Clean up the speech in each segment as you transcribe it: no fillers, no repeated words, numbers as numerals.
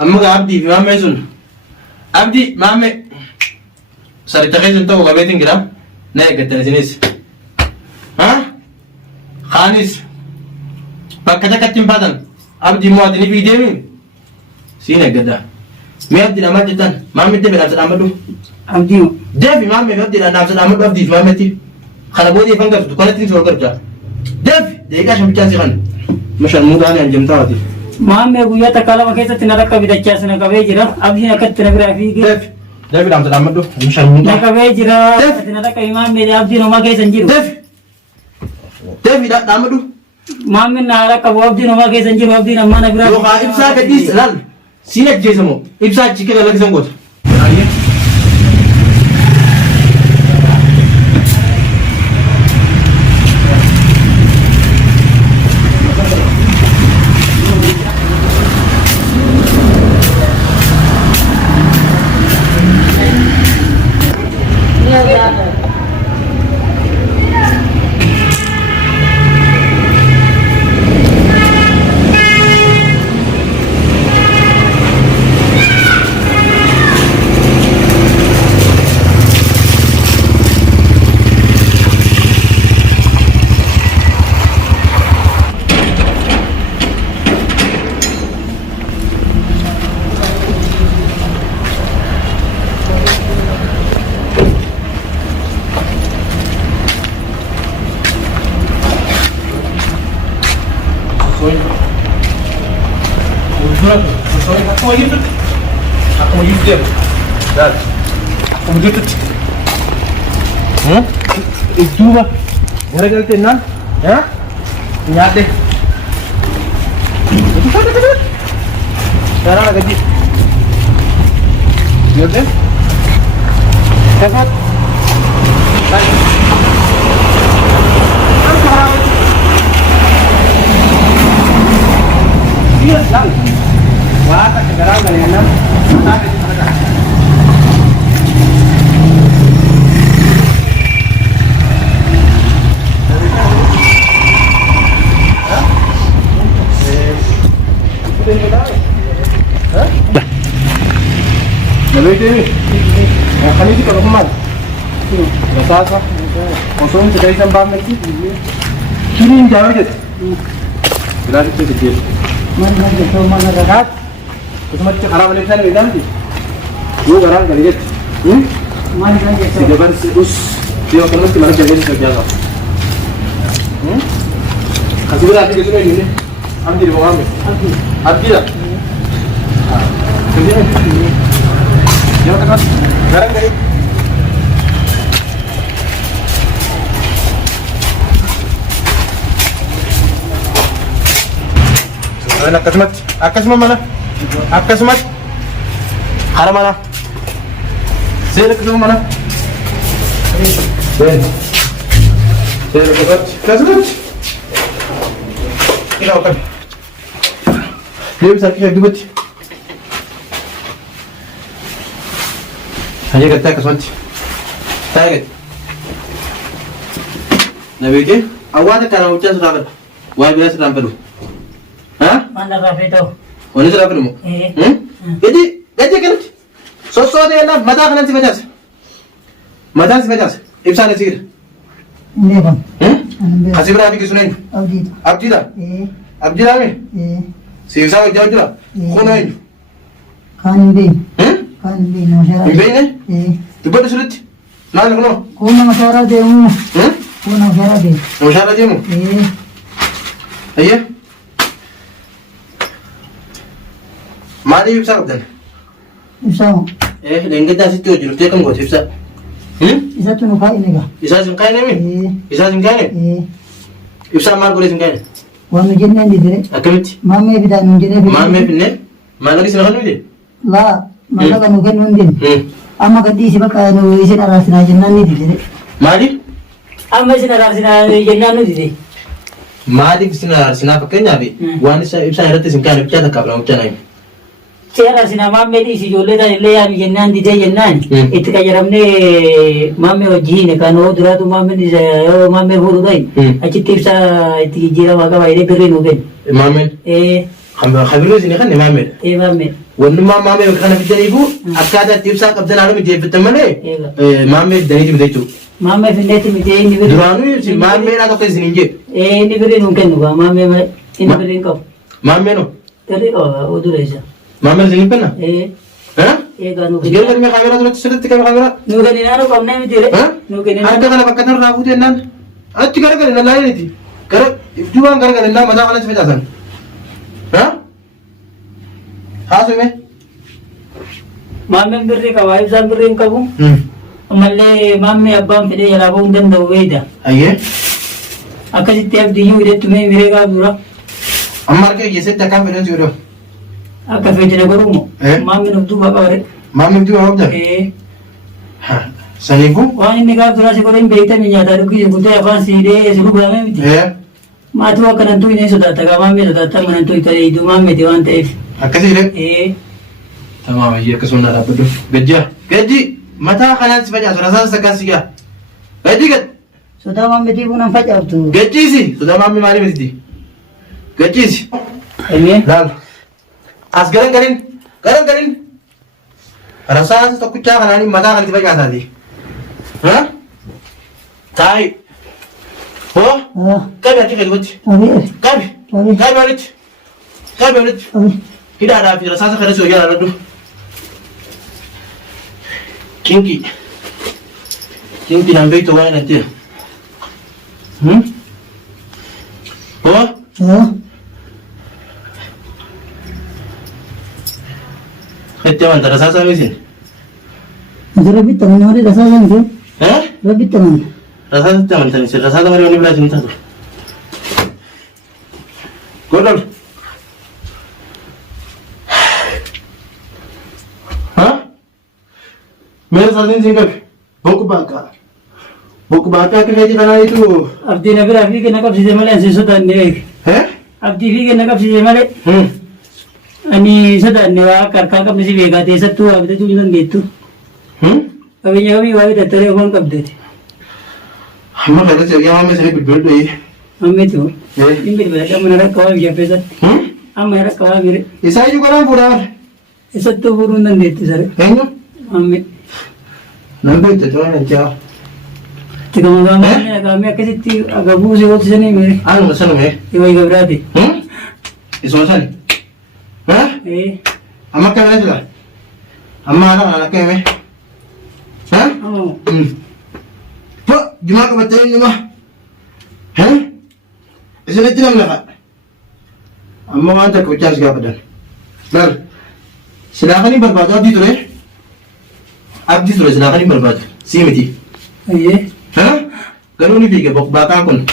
أما عبدي في مامي سن عبدي مامي صار تخيل أنت وقبيتين كده نايك التلاتينيس ها خانس بكتة كتيم بدن عبدي موادني في ديمين سينا قدا ما عبدي لما جتان مامي ده بنفس الأمر عبدي ده في مامي عبدي لأن نفس الأمر عبدي في مامي تي خلا بودي فنجر تكون تنسى وكرجع ده ده إيش عشان بتشانسي خان مش الموضوع أنا جمتها هذه maame guyyaa takka lama keessatti na rakka bitachaa na qabee jira abdiin akkatti na biraa fiigee Devi daam sadaan maddu mishaan muudaa na qabee jira akkatti na rakka maame abdiin homaa keessa hin jiru Devi daam maddu maame na rakka abdiin homaa keessa hin jiru abdiin ammaa na biraa yookaan ibsaa gadhiis laal siin ajjeesamoo ibsaa achi keessa lagisan goota Aku mau YouTube dan aku mau YouTube itu mah ngara galte na ya nyate itu kan cara gaji nyate sehat iya lang wah tak sekarang kalian nak ada di mana Lebih ini, yang kali itu kalau kemana? Besar sah, kosong sedai sambal lagi. Kini jauh je. Berarti itu kecil. mana gitu mana dekat Terus macam arah balik sana beda nanti. Dua orang kali je. mana gitu Tiga bar terus dia kalau mesti mana jaga kerja kau. Kasih berarti ke sini ini. Ambil di bawah ambil. Abdi lah. Kerja ni. Jangan tekan. Garang dari. Mana akas mana? Akas mat. Hara mana? Saya ke mana? Saya ke kasmat. Kita akan. Dia bisa kita dibut. Hanya kata kasmat. Target. Nabi je, awak kalau ucap sudah, wajib biasa dalam perlu. mana rafi tu Wanita sudah perlu. Jadi kan? Sosok dia nak mata kanan si bajas. Ibsan ni sihir. ini bang Kasih berapa ke sunain? abdi Abdi dah. Abdi dah ni. Si ibsan jauh je lah. Kona ini. kan bin masyarakat Ini ni? Tiba tu sulit. Nana kono. kuna masyarakat demo kuna masyarakat Masyarakat dia mu. Ayah. Mari ibsan abdan. bisa Lengket dah situ je. Lupa kamu kau ibsan. bisa tu nukai ni ga Isa singkai ni? Isa singkai ni? Ibsan mar boleh singkai ni? wanu jenna di dire Akamit. mame bida nunjene Mame pinne? Mana lagi silakan ni? la mala kan nuken nundin amma gadi si baka no isin arasina jenna ni di dire Mari? amma isin arasina jenna ni di dire Mari sina pakai nyabi. Wani sa ibsan herati singkai ni pecah tak kabel macam ni. Seera sina mamme di si jolle da le ya jennan di de jennan itti kajaramne mamme wajine kan o duratu mamme di mamme buru dai achitti sa itti jira waga waide birri nugen Mame? Khabiroo isin kan maamee. Maamee. Wannummaa maamee kana fidaniifu akkaataa itti ibsaa qabdan haala mijeeffatan malee maamee fidaniiti miti jechuudha. Maamee fideeti miti inni birii. Duraanuu isin maameedhaa tokko isin hin jedhu. Inni birii nuun kennu gaa maamee malee inni birii hin qabu. Maamee noo? Galii qaba oduu isa. Maamee isin hin kenna? Eegaa nuu kenna. Geerra mee kaameraa duratti sirriitti kame kaameraa? Nuu kenni naannoo qabnee miti nuu kenni harka kana bakka tanarraa fuutee naan achi garagale na laayiniiti gara iftuubaan garagale naa mataa kanatti facaasan haasume maameen birrii qaba ibsaan birrii hin qabu ammallee maammee abbaan fedhee jalaa ba'uu hin danda'u beeyda ayyee akkasitti abdiyyuu hidhettu mee miree qaabdura amma harka keessatti akkaan fedhan si godhu akka fedhina godhumo maammeen of duuba qabare maammeen duuba qabda saniifu waan inni gaaf duraa si godhin beektanii nyaataa dhukkii gutee afaan siidee si dhugaame miti maatii akkanan tuyne sodaata gaa maammee sodaata manan tuytanii iduu maammeeti waan ta'eef akkasiidhe tamaam ayyee akkasuma naa dhaabbadhu gajjaa gajji mataa kanaan si facaasu rasaan sakkaa si gaa gajji gad sodaa maammeetii bunan facaaftu gajjiisi sodaa maammee maalii miti gajjiisi laal as garan garin rasaan tokkichaa kanaanii mataa kanatti facaasaati taai ho kabi harki gadi gochi kabi walitti hidhaadhaa fi rasaasa kana si hojjaa dhadhu kinki naan beektu waan natti ho itti amanta rasaasa meesin Rabbi teman hari rasa kan tu? Rabbi teman. Rasa teman tadi, rasa teman ini berarti cinta tu. Kodol. Hah? Mereka saat ini singkat. Buku bangka kerja karena itu. Abdi nabi Rafi kena kap si Jamal yang sesuatu ni. Abdi Rafi kena kap si Jamal. Ani sesuatu ni wah karkar kap mesti bega. Desa tu abdi tu jangan gitu. Abinya kami wali datang orang kabdet. Hamba kalau saya hamba saya betul deh. Hamba tu. Ini berbeza mana kawal dia pesat. Hamba ada kawal mire. Isai juga orang pura. Isat tu burun dan itu sar. Enggak. Hamba. Nampak itu tuh yang jauh. Tiga kami akan situ agak busi waktu sini mire. Anu macam ni. Iwa iwa berarti. Isu macam ni. Amma kan ada. Amma anak kami. Pak, gimana kebetulan ni mah? Isang ito lang naka. Ang mga anta ko, chance ka pa dan. Lal, sila ka ni barbado, abdi tuloy? Abdi tuloy, sila ka ni barbado. Simiti. Aye. Ganun ni Biga, baka akon.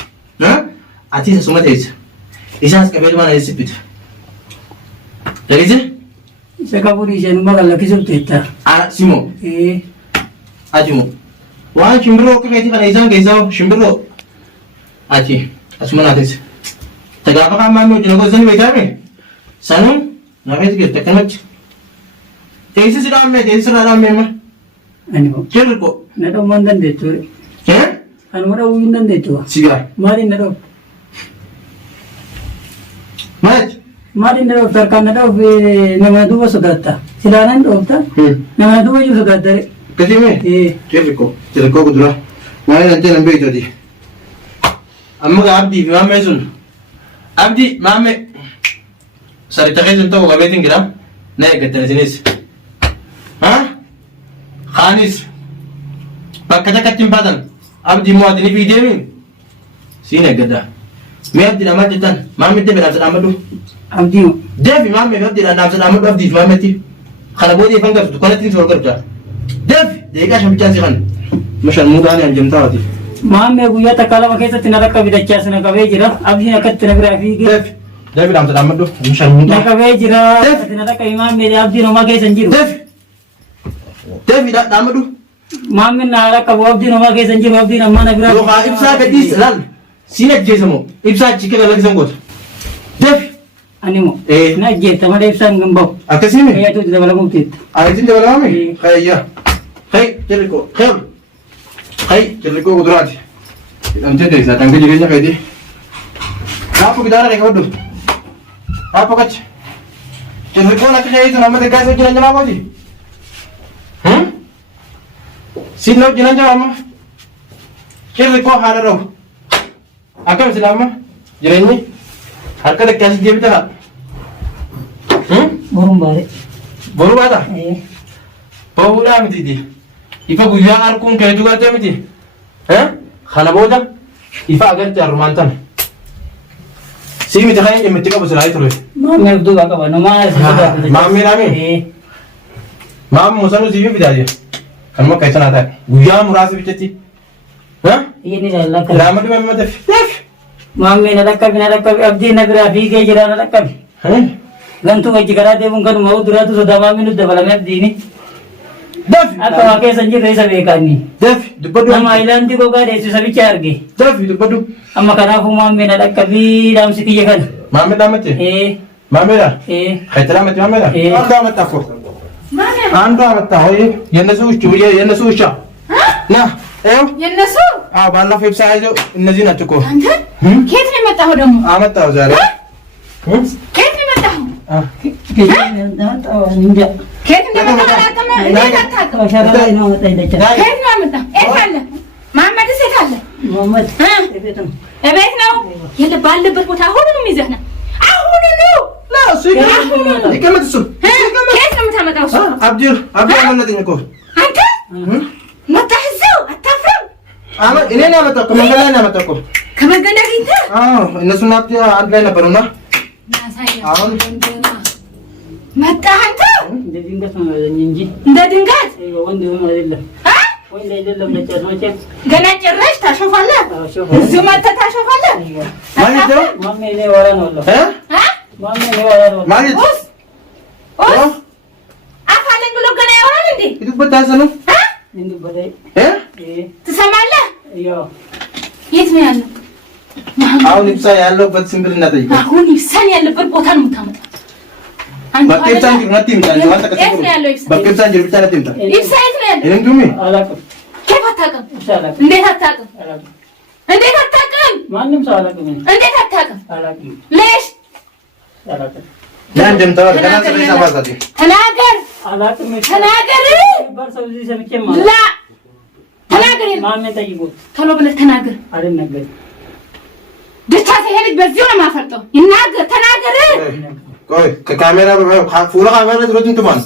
Ati sa sumatis. Isa sa kabel man ay sipit. Lagi siya? Sa kapuri siya, numagalaki sa tita. Simo? Aji mo. Wah, shimbiro ka kaiti kana isang kaisa shimbiro. Aji, asuma natin. Taga pa ka mami tinago sani baitame. Sanu, nakait ke takanach. Kaisa sila ame ma. Ano? Kero ko. Nado mandan dito. Ano mara uwindan dito? Siga. Mari nado. Mari nado terkan nado nama dua sodata. Sila nan dokta. Nama dua juga sodata. Kasi me? Kero ko kudura. Mari nanti nambe ito di. Amma ka abdi, mame sun. Abdi, mame. Sarita kayo sun to, gabetin gira? Naigatan sinis. Khanis. Pagkatakat timpatan. Abdi mo atin ibigay min. Sino gada? May abdi na matitan. Mame te binasa na amadu. Abdi mo. Devi mame abdi na namsa na amadu abdi mame ti. Kalabodi ifang gato. Tukana tin sa karta. Devi, deka siya bitan si kan. Masyal muda na ang jamta ati. Mame guya takala makita tinaraka bidakya sa nakabe jira. Abdi nakat tinagrafi. Devi namsa na amadu. Masyal muda. Nakabe jira. Tinaraka imame abdi no magay sanjiru. Devi na amadu. Mame nara ka abdi no magay sanjiru abdi na mana gra. Lo ka ibsa gadis lal. Sina jesamo. Ibsa chike lagi sanggot. Devi. Animo. Na jeta mada ibsa ngambo. Akasi me. Kaya tu tidak wala muktit. Ayatin de wala me. Kaya. Hey, Jericho. Hey, Jericho udrati. Ante de sa tangge jigenya kaya di. Apa kita ada kayak waduh? Apa kac? Cirriqoon akka keeyyitu nama xiqqaa isa wajjin jamaa kooti. Siin wajjin jamaa amma. Cirriqoo haadha dhawu. Akkam islaama jireenyi harka xiqqaa si deebita. Boruun baare. Boruu baata? Bahuudhaa mitiiti. Ifa guyyaa harkuun keetu galtee miti. Kana booda ifa agartee harmaan tan. Sii miti kan inni itti qabu silaa ture. Maamii abduu baa qaba namaa isa sodaatu. Maamii naami? Maamii musanuu siif fidaa jira. Kanuma akka isa naa ta'e. Guyyaa muraasa bichetti. Inni lallakka. Laama dhibee mata fi. Maamii na lakkabi abdii na biraa fiigee jira na lakkabi. Gantuu wajji karaa deemuun kanuma duraatu sodaa maamii nuti dabalame abdiini. Dafi. Akka waa keessa hin jirre isa beekaani. Dafi dubbadhu. Nama ayilaandii gogaa deessu sabicha arge. Dafi dubbadhu. Amma kanaafuu maamii na lakkabii dhaamsi kiyya kana. Maamii dhaamate? Maamiidha? Hayti dhaamate maamiidha? Aan dhaamata afur. Aan dhaamata hoyi yennesu uchu yennesu ucha. Na የነሱ ባለፈው ይብሳ ይዘው እነዚህ ናቸው እኮ አንተ ከየት ነው የመጣኸው ደግሞ አመጣው ዛሬ ከየት ነው የመጣኸው ከየት እንደመጣህ አላውቅም እንዴት አታውቅም ከየት ነው የመጣኸው የት አለ መሀመድ ሴት አለ እቤት ነው የለ ባለበት ቦታ አሁኑንም ይዘህ ና አሁኑኑ ይቀመጥ እሱ ከየት ነው የምታመጣው እሱ አብዲር አመለጠኝ እኮ አንተ መጣህ እዛው አታፍርም እኔ ነው ያመጣው ከመንገድ ላይ ነው ያመጣው ከመንገድ አግኝተህ እነሱና አንድ ላይ ነበሩና አሁን መጣህ አንተ እንደ ድንገት ነው እንጂ እንደ ድንገት ወንድ ነው አይደለም ወንድ አይደለም ለጨርሶቼ ገና ጭራሽ ታሾፋለህ እዚህ መጥተህ ታሾፋለህ ማለት ነው ማሜ ነው ወራ ነው ማሜ ነው ወራ ነው ማለት አፋለኝ ብሎ ገና ያወራል እንዴ ይዱበታስ ነው እንዴ በላይ ትሰማለህ ያው የት ነው ያለው አሁን ይብሳ ያለበት ስምብልና ጠይቀው አሁን ይብሳን ያለበት ቦታ ነው የምታመጣው በከብታን ጅርናቲም ታንጆ አንተ ከሰሩ በከብታን ጅር ብቻ ነጥም ታ ይብሳ የት ነው ያለው እንዱሚ አላውቅም ከየት አታውቅም አላውቅም እንዴት አታውቅም እንዴት አታውቅም ማንም ሰው አላውቅም እንዴት አታውቅም አላውቅም ለሽ አላውቅም ያን ደምታው ገና ስለዛ ባዛቲ ተናገር አላውቅም ተናገር በርሰው እዚህ ሰምቼ ማለት ላ ተናገር ማሜ ጠይቁት ቶሎ ብለህ ተናገር አልነገር ብቻ ሲሄድ በዚሁ ነው የማፈርጠው ይናገር ተናገር ቆይ ከካሜራ ፉላ ካሜራ ድሮት እንትማን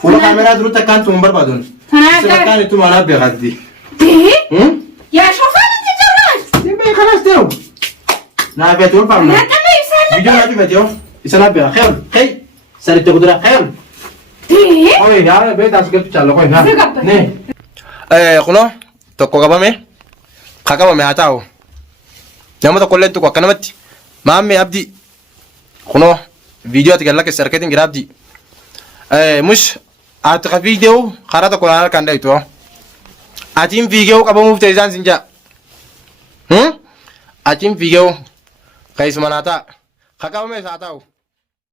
ፉላ ካሜራ ድሮት ተካንቱ ወንበር ባዶን ተናገር ስለካን እንቱ ማና በጋዲ ያ ሾፋን ትጨራሽ ሲበ ከናስተው ና ቤቱን ፋርማ ነቀመ ይሰለ ቪዲዮ ናቲ ቤትዮ ይሰላብ ኸይር ኸይ ሰልተ ጉድራ ኸይር ኦይ ያ ቤት አስገብቻለሁ ቆይ ና ነ ቁኖ tokko qabame kakabame haa ta'u nama tokko illee tokko akkanumatti maammee abdii kunoo viidiyoo ati galla keessa harkeetiin jira abdii mush ati ka viidiyoo karaa tokko naan harkaan dhayitu atiin viidiyoo qabamuuf ta'e isaan sin jaa atiin viidiyoo keessumaa naa ta'a kakabamees haa ta'u